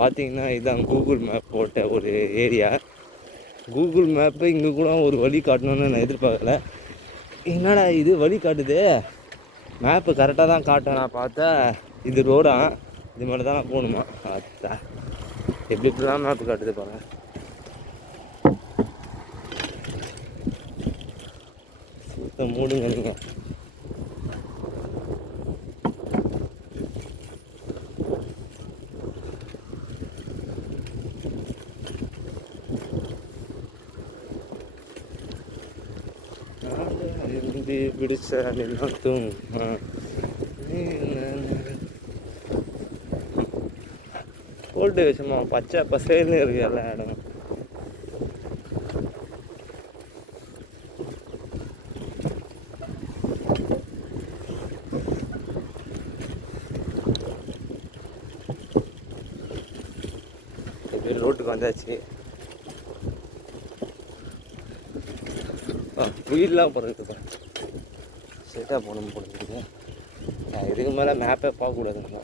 பார்த்தீங்கன்னா இதுதான் Google map போட்ட ஒரு ஏரியா. கூகுள் மேப்பு இங்கே கூட ஒரு வழி காட்டணுன்னு நான் எதிர்பார்க்கல. என்னடா இது வழி காட்டுது, மேப்பு கரெக்டாக தான் காட்டும். நான் பார்த்தா இது ரோடா, இது மேலே தான் நான் போகணுமா? பார்த்தா எப்படி இப்படிலாம் மேப்பு காட்டுது பாருங்க. சுத்தம் மூடுங்க நீங்கள். பிடிச்ச நிலத்தும் போல்ட்டு விஷயமா பச்சை பசேல்னு இருக்கு எல்லா இடம். ரோட்டுக்கு வந்தாச்சு. குயிலாம் போகிறதுக்கு ஸ்ட்ரெயிட்டாக போகணும் போடுறது. இதுக்கு மேலே மேப்பே பார்க்கக்கூடாது நம்ம.